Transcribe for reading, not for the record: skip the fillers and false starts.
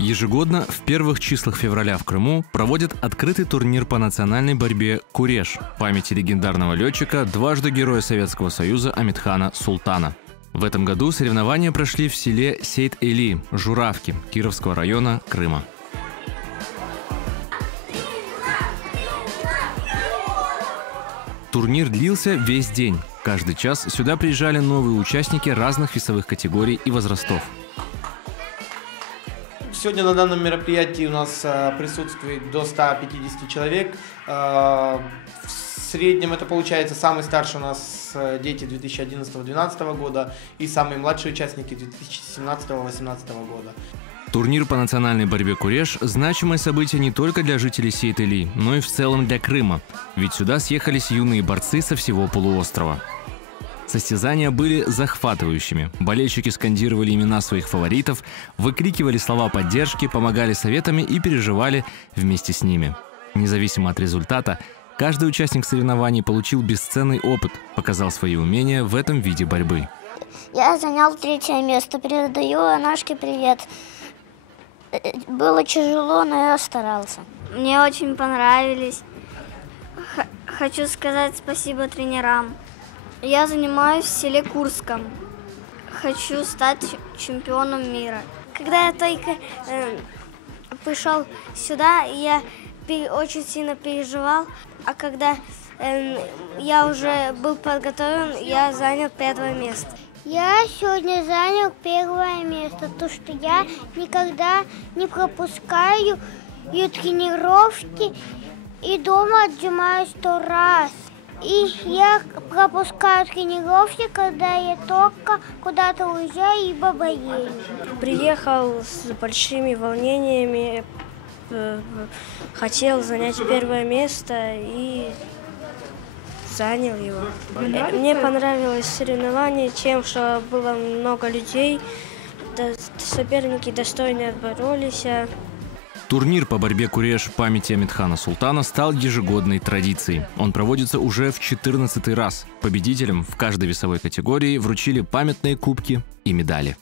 Ежегодно в первых числах февраля в Крыму проводят открытый турнир по национальной борьбе «Куреш» в памяти легендарного летчика, дважды Героя Советского Союза Амитхана Султана. В этом году соревнования прошли в селе Сейт-Эли, Журавки, Кировского района, Крыма. Турнир длился весь день. Каждый час сюда приезжали новые участники разных весовых категорий и возрастов. Сегодня на данном мероприятии у нас присутствует до 150 человек. В среднем это получается самый старший у нас дети 2011-2012 года и самые младшие участники 2017-2018 года. Турнир по национальной борьбе «Куреш» – значимое событие не только для жителей Сейт-Эли, но и в целом для Крыма, ведь сюда съехались юные борцы со всего полуострова. Состязания были захватывающими. Болельщики скандировали имена своих фаворитов, выкрикивали слова поддержки, помогали советами и переживали вместе с ними. Независимо от результата, каждый участник соревнований получил бесценный опыт, показал свои умения в этом виде борьбы. Я занял 3-е место. Передаю Анашке привет. Было тяжело, но я старался. Мне очень понравились. Хочу сказать спасибо тренерам. Я занимаюсь в селе Курском. Хочу стать чемпионом мира. Когда я только пришел сюда, я очень сильно переживал. А когда я уже был подготовлен, я занял 1-е место. Я сегодня занял 1-е место, потому что я никогда не пропускаю и тренировки, и дома отжимаюсь 100 раз. И я пропускаю тренировки, когда я только куда-то уезжаю и бабаею. Приехал с большими волнениями, хотел занять 1-е место и занял его. Мне понравилось соревнование тем, что было много людей, соперники достойно отборолись. Турнир по борьбе «Куреш» в памяти Амитхана Султана стал ежегодной традицией. Он проводится уже в 14-й раз. Победителям в каждой весовой категории вручили памятные кубки и медали.